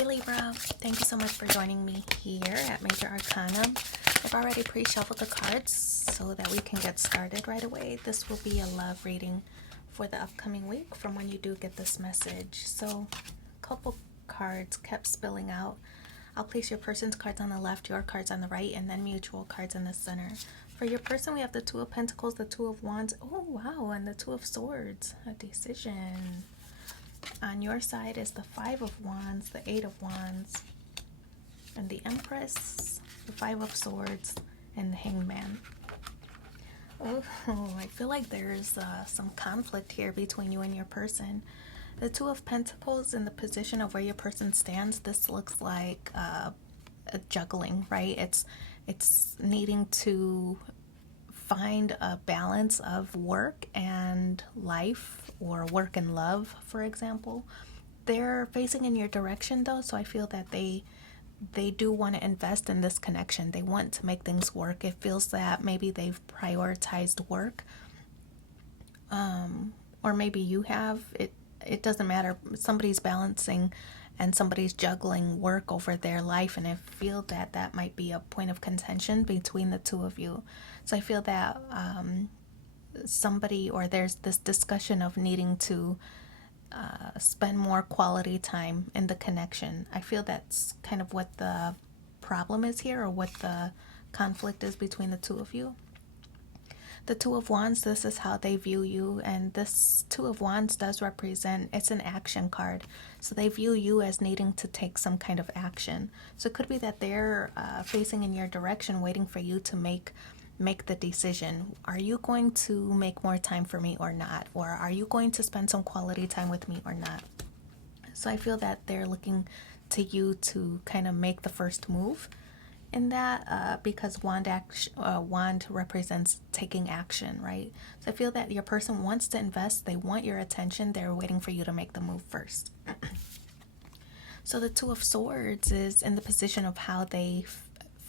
Hey Libra, thank you so much for joining me here at Major Arcana. I've already pre-shuffled the cards so that we can get started right away. This will be a love reading for the upcoming week from when you do get this message. So a couple cards kept spilling out. I'll place your person's cards on the left, your cards on the right, and then mutual cards in the center. For your person, we have the Two of Pentacles, the Two of Wands, oh wow, and the Two of Swords, a decision. On your side is the Five of Wands, the Eight of Wands, and the Empress, the Five of Swords, and the Hanged Man. Oh, I feel like there's some conflict here between you and your person. The Two of Pentacles in the position of where your person stands, this looks like a juggling, right? It's needing to find a balance of work and life, or work and love, for example. They're facing in your direction though, so I feel that they do want to invest in this connection. They want to make things work. It feels that maybe they've prioritized work, or maybe you have. It doesn't matter. Somebody's balancing and somebody's juggling work over their life, and I feel that that might be a point of contention between the two of you. So I feel that somebody, or there's this discussion of needing to spend more quality time in the connection. I feel that's kind of what the problem is here, or what the conflict is between the two of you. The Two of Wands, this is how they view you, and this Two of Wands does represent, it's an action card, so they view you as needing to take some kind of action. So it could be that they're facing in your direction, waiting for you to make the decision. Are you going to make more time for me or not? Or are you going to spend some quality time with me or not? So I feel that they're looking to you to kind of make the first move in that, because wand represents taking action, right? So I feel that your person wants to invest. They want your attention. They're waiting for you to make the move first. So the Two of Swords is in the position of how they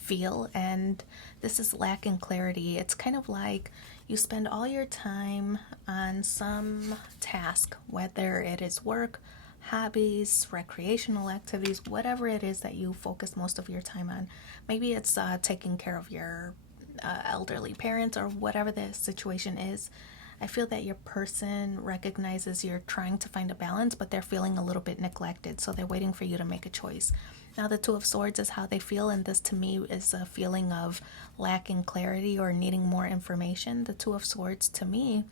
feel, and this is lacking clarity. It's kind of like you spend all your time on some task, whether it is work, hobbies, recreational activities, whatever it is that you focus most of your time on. Maybe it's taking care of your elderly parents, or whatever the situation is. I feel that your person recognizes you're trying to find a balance, but they're feeling a little bit neglected, so they're waiting for you to make a choice. Now the Two of Swords is how they feel, and this to me is a feeling of lacking clarity or needing more information. The Two of Swords to me,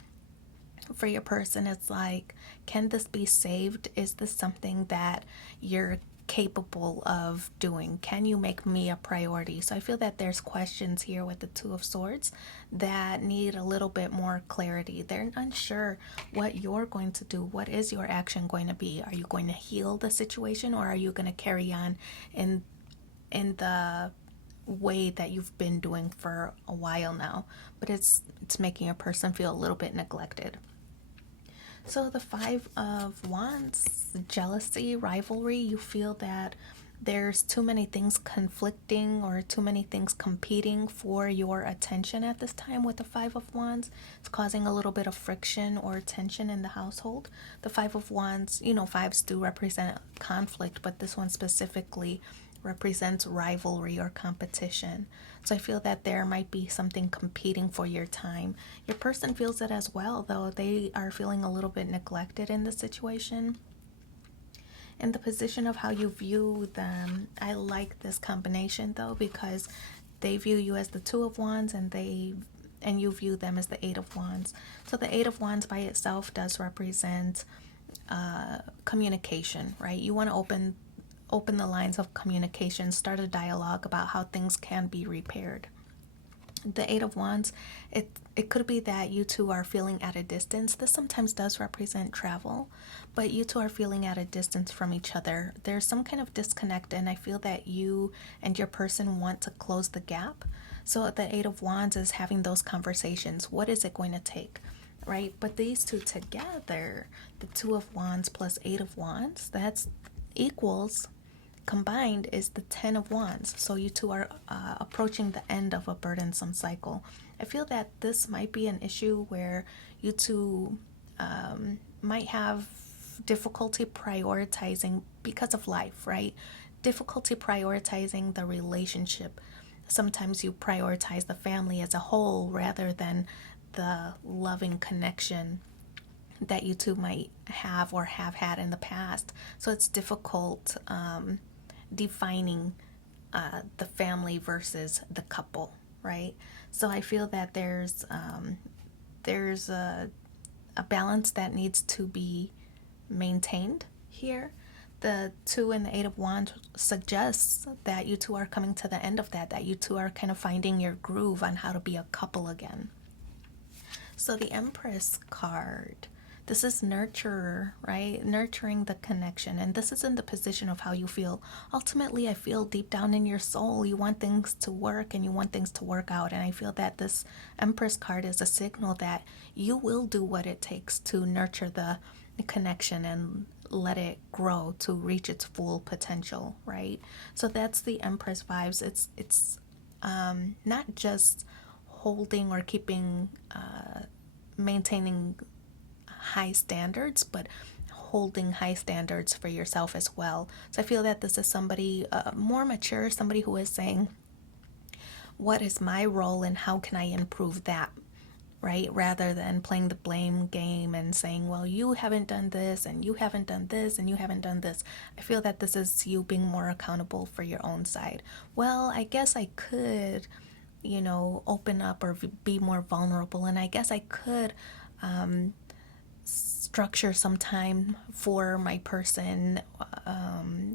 for your person, it's like, can this be saved? Is this something that you're capable of doing? Can you make me a priority? So I feel that there's questions here with the Two of Swords that need a little bit more clarity. They're unsure what you're going to do. What is your action going to be? Are you going to heal the situation, or are you going to carry on in the way that you've been doing for a while now? But it's making a person feel a little bit neglected. So the Five of Wands, jealousy, rivalry, you feel that there's too many things conflicting, or too many things competing for your attention at this time with the Five of Wands. It's causing a little bit of friction or tension in the household. The Five of Wands, fives do represent conflict, but this one specifically represents rivalry or competition. So I feel that there might be something competing for your time. Your person feels it as well, though. They are feeling a little bit neglected in the situation. In the position of how you view them, I like this combination though, because they view you as the Two of Wands, and you view them as the Eight of Wands. So the Eight of Wands by itself does represent communication, right? You want to open the lines of communication, start a dialogue about how things can be repaired. The Eight of Wands, it could be that you two are feeling at a distance. This sometimes does represent travel, but you two are feeling at a distance from each other. There's some kind of disconnect, and I feel that you and your person want to close the gap. So the Eight of Wands is having those conversations. What is it going to take? Right? But these two together, the Two of Wands plus Eight of Wands, that's equals, combined, is the Ten of Wands. So you two are approaching the end of a burdensome cycle. I feel that this might be an issue where you two might have have difficulty prioritizing because of life, right? Difficulty prioritizing the relationship. Sometimes you prioritize the family as a whole rather than the loving connection that you two might have or have had in the past. So it's difficult defining the family versus the couple, right? So I feel that there's a balance that needs to be maintained here. The 2 and the 8 of Wands suggests that you two are coming to the end of that you two are kind of finding your groove on how to be a couple again. So the Empress card, this is nurturer, right? Nurturing the connection. And this is in the position of how you feel. Ultimately, I feel deep down in your soul, you want things to work and you want things to work out. And I feel that this Empress card is a signal that you will do what it takes to nurture the connection and let it grow to reach its full potential, right? So that's the Empress vibes. It's not just holding or keeping, maintaining high standards, but holding high standards for yourself as well. So I feel that this is somebody more mature, somebody who is saying, what is my role and how can I improve that? Right? Rather than playing the blame game and saying, well, you haven't done this and you haven't done this and you haven't done this. I feel that this is you being more accountable for your own side. Well, I guess I could, open up or be more vulnerable. And I guess I could structure some time for my person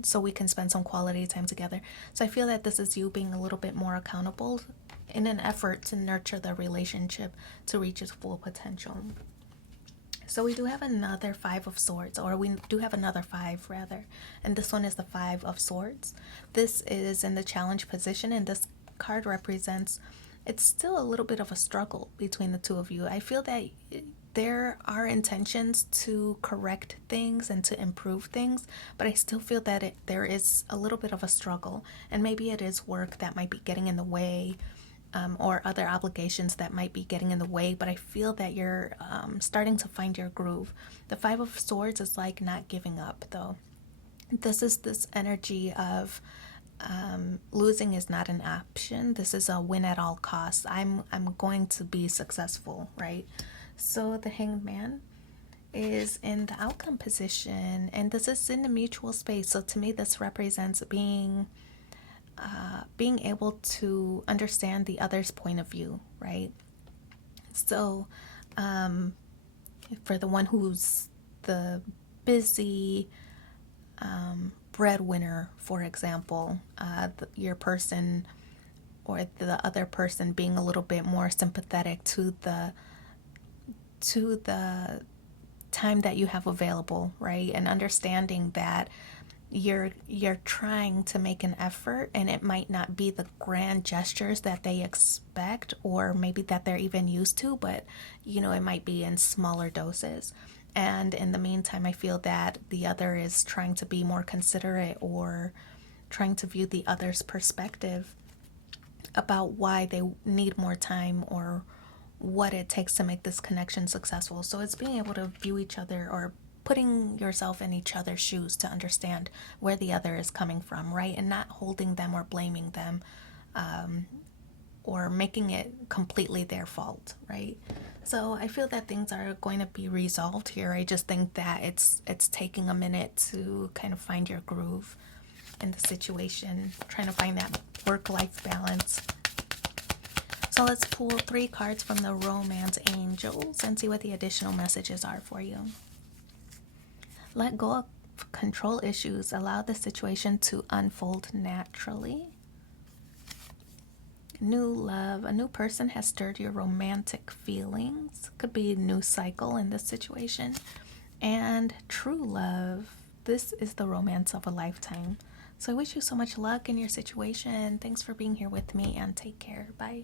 so we can spend some quality time together. So I feel that this is you being a little bit more accountable in an effort to nurture the relationship to reach its full potential. So we do have another 5 of Swords, or we do have another 5 rather, and this one is the 5 of Swords. This is in the challenge position, and this card represents, it's still a little bit of a struggle between the two of you. I feel that there are intentions to correct things and to improve things, but I still feel that there is a little bit of a struggle, and maybe it is work that might be getting in the way, or other obligations that might be getting in the way, but I feel that you're starting to find your groove. The 5 of Swords is like not giving up, though. This is this energy of losing is not an option. This is a win at all costs. I'm going to be successful, right? So the Hanged Man is in the outcome position, and this is in the mutual space. So to me, this represents being able to understand the other's point of view, right? So for the one who's the busy breadwinner, for example, your person or the other person being a little bit more sympathetic to the time that you have available, right? And understanding that you're trying to make an effort, and it might not be the grand gestures that they expect or maybe that they're even used to, but it might be in smaller doses. And in the meantime, I feel that the other is trying to be more considerate or trying to view the other's perspective about why they need more time or what it takes to make this connection successful. So it's being able to view each other or putting yourself in each other's shoes to understand where the other is coming from, right? And not holding them or blaming them, or making it completely their fault, right? So I feel that things are going to be resolved here. I just think that it's taking a minute to kind of find your groove in the situation, trying to find that work-life balance. So let's pull 3 cards from the Romance Angels and see what the additional messages are for you. Let go of control issues. Allow the situation to unfold naturally. New love. A new person has stirred your romantic feelings. Could be a new cycle in this situation. And true love. This is the romance of a lifetime. So I wish you so much luck in your situation. Thanks for being here with me, and take care. Bye.